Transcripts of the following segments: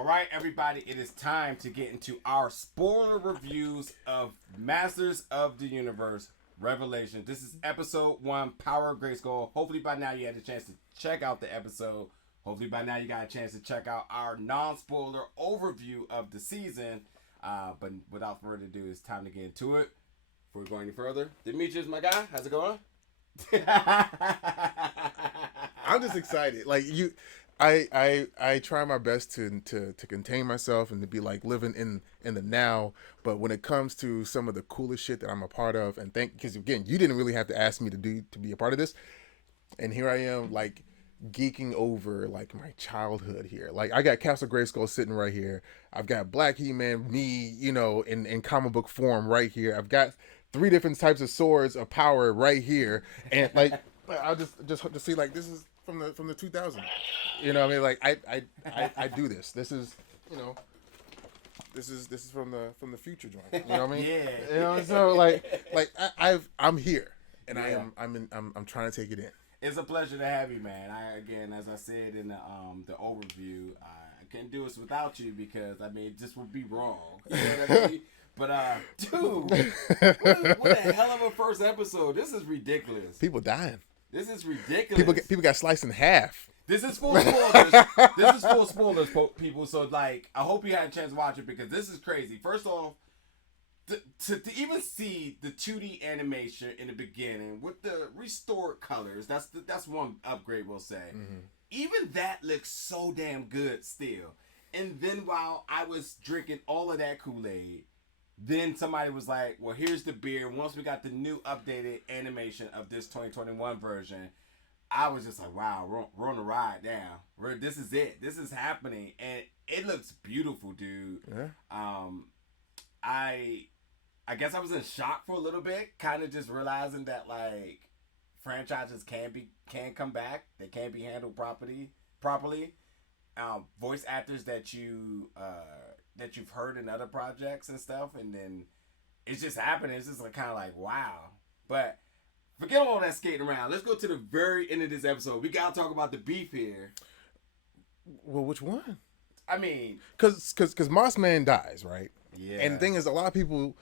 All right, everybody, it is time to get into our spoiler reviews of Masters of the Universe Revelation. This is episode 1, Power of Grayskull. Hopefully by now you had a chance to check out the episode. Hopefully by now you got a chance to check out our non-spoiler overview of the season. But without further ado, it's time to get into it. Before we go any further, Demetrius, my guy, how's it going? I'm just excited. Like you, I try my best to contain myself and to be like living in the now. But when it comes to some of the coolest shit that I'm a part of, and because again, you didn't really have to ask me to be a part of this, and here I am like geeking over like my childhood here. Like I got Castle Grayskull sitting right here. I've got Black He-Man, me, in comic book form right here. I've got 3 different types of swords of power right here, and like I'll just see like this is from the 2000s. You know what I mean? Like I do this. This is this is from the future joint. You know what I mean? Yeah. So I'm here and yeah. I'm trying to take it in. It's a pleasure to have you, man. As I said in the overview, I couldn't do this without you because it just would be wrong. You know what I mean? But dude, what a hell of a first episode. This is ridiculous. People dying. This is ridiculous. People got sliced in half. This is full spoilers. This is full spoilers, people. So like, I hope you had a chance to watch it because this is crazy. First off, to even see the 2D animation in the beginning with the restored colors, that's one upgrade we'll say. Mm-hmm. Even that looks so damn good still. And then while I was drinking all of that Kool-Aid, then somebody was like, well, here's the beer. Once we got the new updated animation of this 2021 version, I was just like, wow, we're on the ride now. This is it. This is happening. And it looks beautiful, dude. Yeah. I guess I was in shock for a little bit, kind of just realizing that like franchises can come back. They can be handled properly. Voice actors that you've heard in other projects and stuff, and then it's just happening. It's just like, kind of like, wow. But forget all that skating around. Let's go to the very end of this episode. We gotta talk about the beef here. Well, which one? I mean, because Moss Man dies, right? Yeah. And the thing is, a lot of people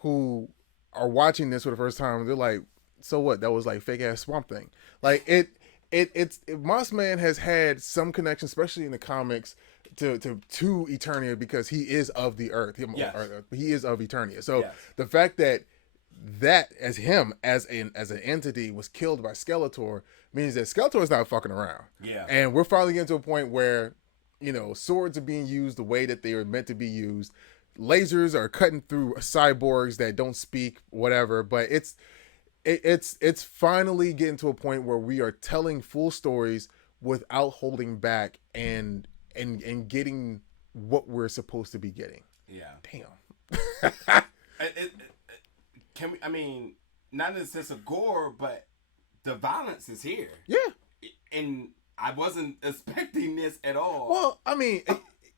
who are watching this for the first time, they're like, so what? That was like fake ass Swamp Thing. Like it's Moss Man has had some connection, especially in the comics, to Eternia because he is of the Earth. Yes. He is of Eternia. So yes. The fact that as him as an entity was killed by Skeletor means that Skeletor is not fucking around. Yeah. And we're finally getting to a point where swords are being used the way that they are meant to be used. Lasers are cutting through cyborgs that don't speak, whatever. But it's finally getting to a point where we are telling full stories without holding back and getting what we're supposed to be getting. Yeah. Damn. Can we? I mean, not in the sense of gore, but the violence is here. Yeah. And I wasn't expecting this at all. Well, I mean,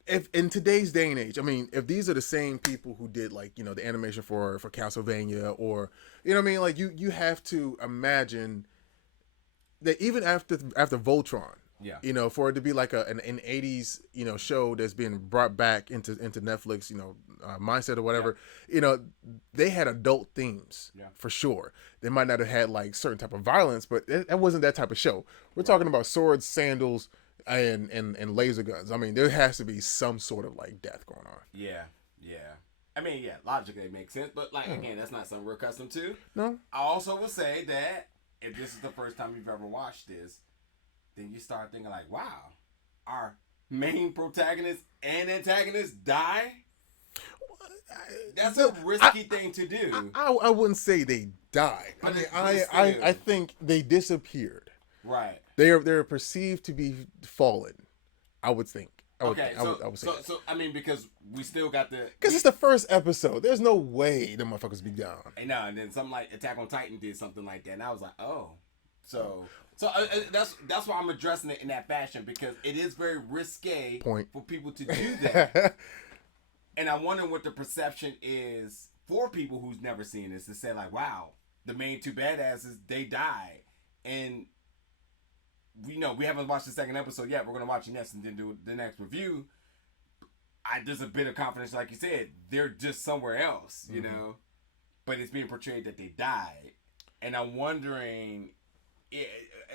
if in today's day and age, I mean, if these are the same people who did like the animation for Castlevania, or like you have to imagine that even after Voltron. Yeah. For it to be like an 80s, show that's being brought back into Netflix, mindset or whatever, yeah. They had adult themes, yeah, for sure. They might not have had like certain type of violence, but it wasn't that type of show. We're talking about swords, sandals, and laser guns. I mean, there has to be some sort of like death going on. Yeah. I mean, yeah, logically it makes sense, but like again, that's not something we're accustomed to. No. I also will say that if this is the first time you've ever watched this, then you start thinking like, wow, our main protagonist and antagonist die? That's a risky thing to do. I wouldn't say they died. I mean, I think they disappeared. Right. They're perceived to be fallen, I would think. I would say so I mean, because we still got because it's the first episode. There's no way the motherfuckers be down. And then something like Attack on Titan did something like that, and I was like, oh. So that's why I'm addressing it in that fashion, because it is very risque for people to do that. And I wonder what the perception is for people who's never seen this to say like, wow, the main 2 badasses, they died. And we haven't watched the second episode yet. We're going to watch it next and then do the next review. there's a bit of confidence, like you said, they're just somewhere else, you know, but it's being portrayed that they died, and I'm wondering,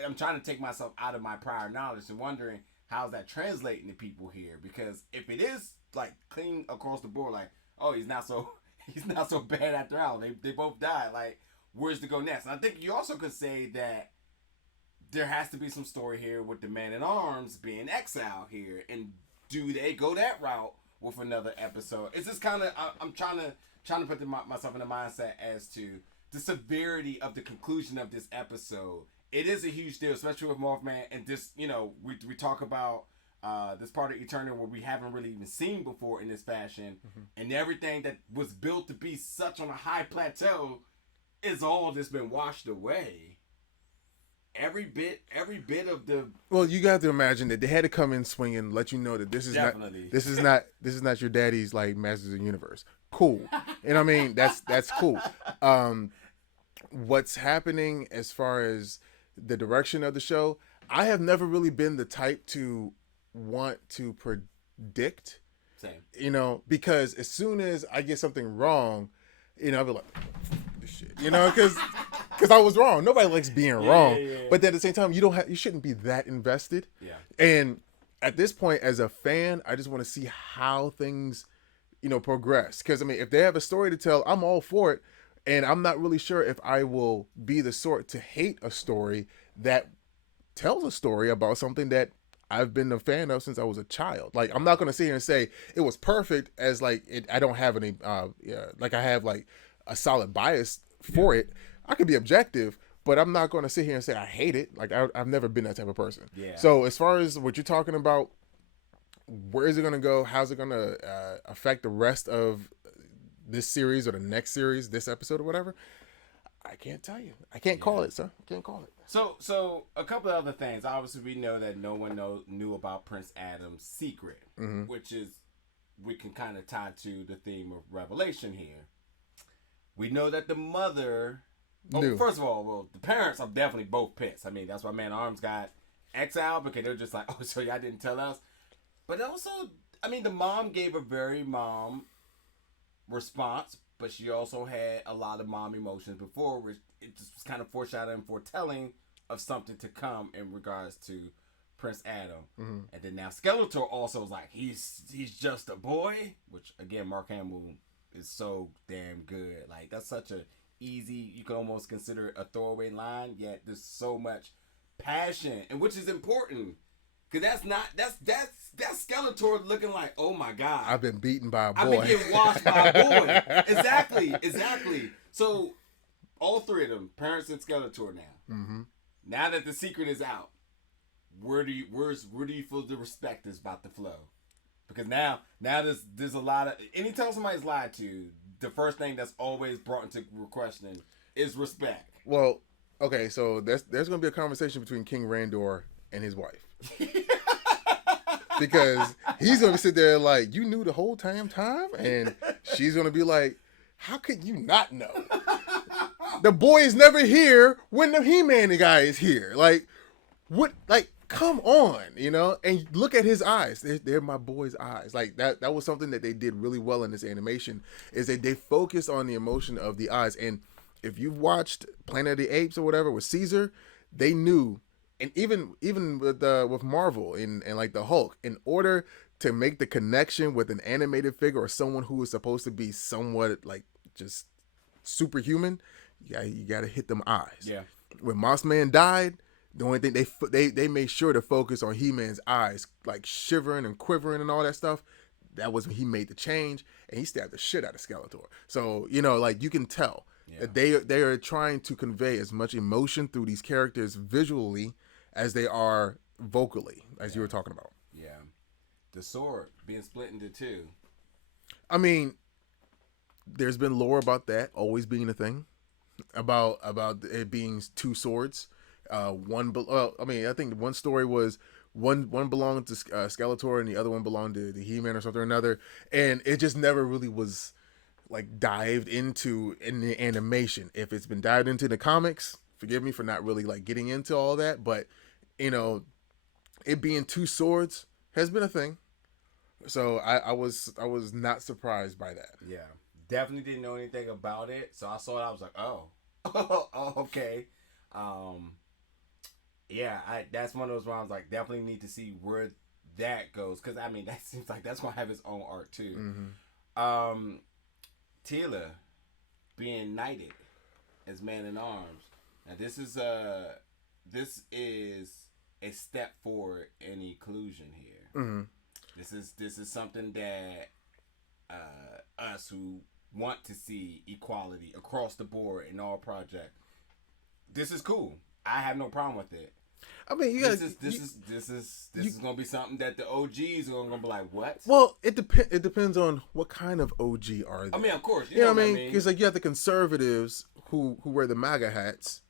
I'm trying to take myself out of my prior knowledge and wondering how's that translating to people here, because if it is like clean across the board, like, oh, he's not so bad after all, they both died, like, where's to go next? And I think you also could say that there has to be some story here with the Man-at-Arms being exiled here, and do they go that route with another episode? It's just kind of, I'm trying to put myself in the mindset as to the severity of the conclusion of this episode. It is a huge deal, especially with Mothman, and this, you know, we talk about this part of Eternia where we haven't really even seen before in this fashion, and everything that was built to be such on a high plateau is all just been washed away. Every bit of the. Well, you got to imagine that they had to come in swinging, let you know that this is not your daddy's like Masters of the Universe. Cool, and I mean that's cool. What's happening as far as the direction of the show? I have never really been the type to want to predict. Same. You know, because as soon as I get something wrong, you know, I'll be like, this shit, you know, because I was wrong. Nobody likes being wrong. Yeah. But then at the same time, you shouldn't be that invested. Yeah. And at this point, as a fan, I just want to see how things, you know, progress. Because I mean, if they have a story to tell, I'm all for it. And I'm not really sure if I will be the sort to hate a story that tells a story about something that I've been a fan of since I was a child. Like, I'm not going to sit here and say it was perfect as like I don't have any like I have like a solid bias for it. I could be objective, but I'm not going to sit here and say I hate it. Like, I've never been that type of person. Yeah. So as far as what you're talking about, where is it going to go? How's it going to affect the rest of this series or the next series, this episode or whatever? I can't tell you. I can't call it, sir. I can't call it. So a couple of other things. Obviously, we know that no one knew about Prince Adam's secret, which is, we can kind of tie to the theme of Revelation here. We know that the mother. First of all, well, the parents are definitely both pissed. I mean, that's why Man-at-Arms got exiled, because they're just like, oh, so y'all didn't tell us. But also, I mean, the mom gave a very mom response, but she also had a lot of mom emotions before, which it just was kind of foreshadowing, foretelling of something to come in regards to Prince Adam. And then now Skeletor also is like, he's just a boy, which again, Mark Hamill is so damn good. Like, that's such a easy, you can almost consider it a throwaway line, yet there's so much passion, and which is important, because that's Skeletor looking like, oh my god, I've been beaten by a boy. I've been getting washed by a boy. Exactly. So all three of them, parents and Skeletor now. Now that the secret is out, where do you feel the respect is about to flow? Because now there's a lot of, anytime somebody's lied to, the first thing that's always brought into question is respect. Well, okay, so there's going to be a conversation between King Randor and his wife. Because he's going to sit there like, you knew the whole time? And she's going to be like, how could you not know? The boy is never here when the He-Man guy is here. Like, what? Like, come on, you know? And look at his eyes. They're my boy's eyes. Like, that was something that they did really well in this animation, is that they focused on the emotion of the eyes. And if you've watched Planet of the Apes or whatever with Caesar, they knew, and even with Marvel and like the Hulk, in order to make the connection with an animated figure or someone who is supposed to be somewhat like just superhuman, you got to hit them eyes. Yeah. When Mossman died, the only thing they made sure to focus on He-Man's eyes, like shivering and quivering and all that stuff. That was when he made the change, and he stabbed the shit out of Skeletor. So, you know, like, you can tell that they are trying to convey as much emotion through these characters visually as they are vocally, as you were talking about. Yeah. The sword being split into two. I mean, there's been lore about that always being a thing, about it being two swords. I think one story was one belonged to Skeletor and the other one belonged to He-Man or something or another, and it just never really was like dived into in the animation. If it's been dived into the comics, forgive me for not really like getting into all that, but you know, it being two swords has been a thing. So I was not surprised by that. Yeah, definitely didn't know anything about it. So I saw it. I was like, oh, oh, okay. Um, yeah, that's one of those where I was like, definitely need to see where that goes because I mean that seems like that's gonna have its own art too. Teela being knighted as man in arms. Now this is a step forward in inclusion here. This is something that us who want to see equality across the board in all projects. This is cool. I have no problem with it. I mean, this is gonna be something that the OGs are gonna be like, what? Well, it depends on what kind of OG are they. I mean, of course, you know what I mean? Because like you have the conservatives who wear the MAGA hats,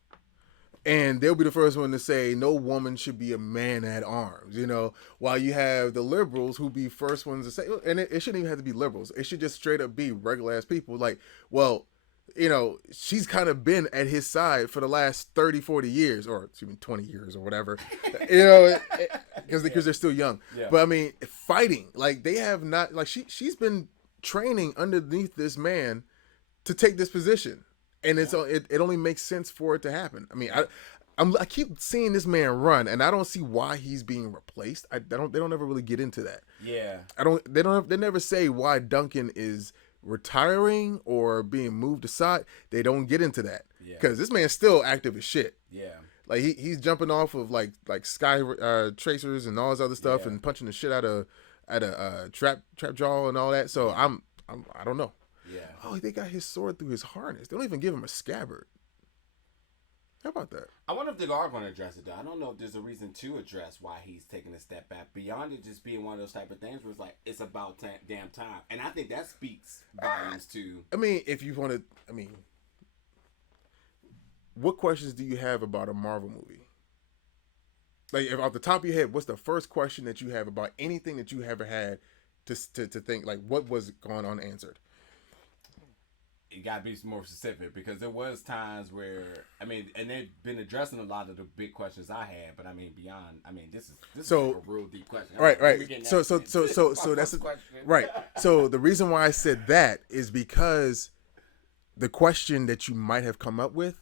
and they'll be the first one to say no woman should be a man at arms. You know, while you have the liberals who be first ones to say, and it shouldn't even have to be liberals. It should just straight up be regular ass people. Like, well, you know, she's kind of been at his side for the last 30, 40 years, or excuse me, 20 years or whatever, you know, because they're still young. Yeah. But I mean, fighting, like they have not, like she's been training underneath this man to take this position. And it only makes sense for it to happen. I mean, I keep seeing this man run, and I don't see why he's being replaced. They don't ever really get into that. Yeah. They never say why Duncan is retiring or being moved aside. They don't get into that because this man's still active as shit. Yeah. Like he's jumping off of like sky tracers and all this other stuff and punching the shit out of trap jaw and all that. So I don't know. Yeah. Oh, they got his sword through his harness. They don't even give him a scabbard. How about that? I wonder if they are going to address it, though. I don't know if there's a reason to address why he's taking a step back beyond it just being one of those type of things where it's like, it's about damn time. And I think that speaks volumes to... I mean, if you want to... I mean, what questions do you have about a Marvel movie? Like, if off the top of your head, what's the first question that you have about anything that you ever had to think, like, what was going unanswered? You gotta be more specific because there was times where and they've been addressing a lot of the big questions I had, but I mean beyond. I mean this is like a real deep question. Right. So that's right. So the reason why I said that is because the question that you might have come up with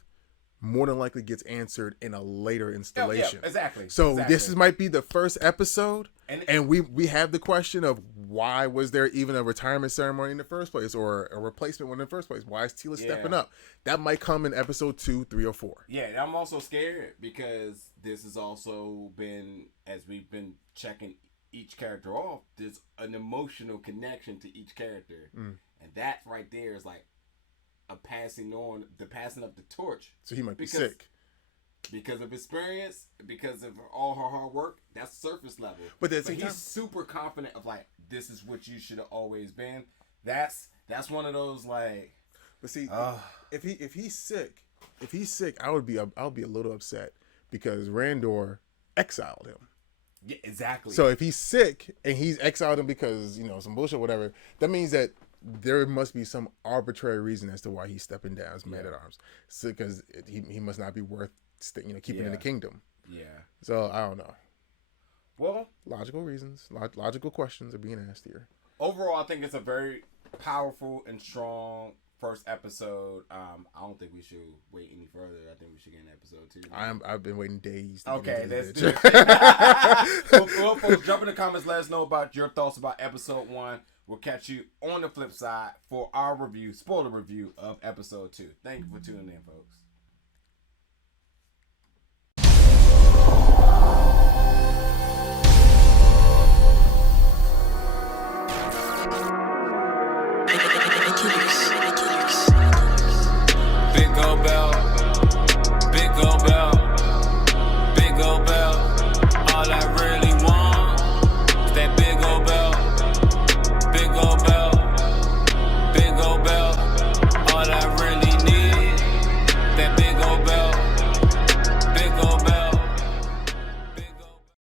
more than likely gets answered in a later installation. Yeah, exactly. So this might be the first episode, and we have the question of why was there even a retirement ceremony in the first place or a replacement one in the first place? Why is Teela stepping up? That might come in episode 2, 3, or 4. Yeah, and I'm also scared because this has also been, as we've been checking each character off, there's an emotional connection to each character. And that right there is like a passing of the torch. So he might be sick. Because of experience, because of all her hard work, that's surface level. But he's super confident of like, this is what you should have always been. That's one of those like. But see, if he's sick, I'll be a little upset because Randor exiled him. Yeah, exactly. So if he's sick and he's exiled him because some bullshit, whatever, that means that there must be some arbitrary reason as to why he's stepping down as man at arms. So because he must not be worth keeping in the kingdom. Yeah. So I don't know. Well, logical reasons, logical questions are being asked here. Overall, I think it's a very powerful and strong first episode. I don't think we should wait any further. I think we should get an episode 2. I've been waiting days. Okay, let's do it. Well, folks, jump in the comments. Let us know about your thoughts about episode 1. We'll catch you on the flip side for our spoiler review of episode 2. Thank you for tuning in, folks.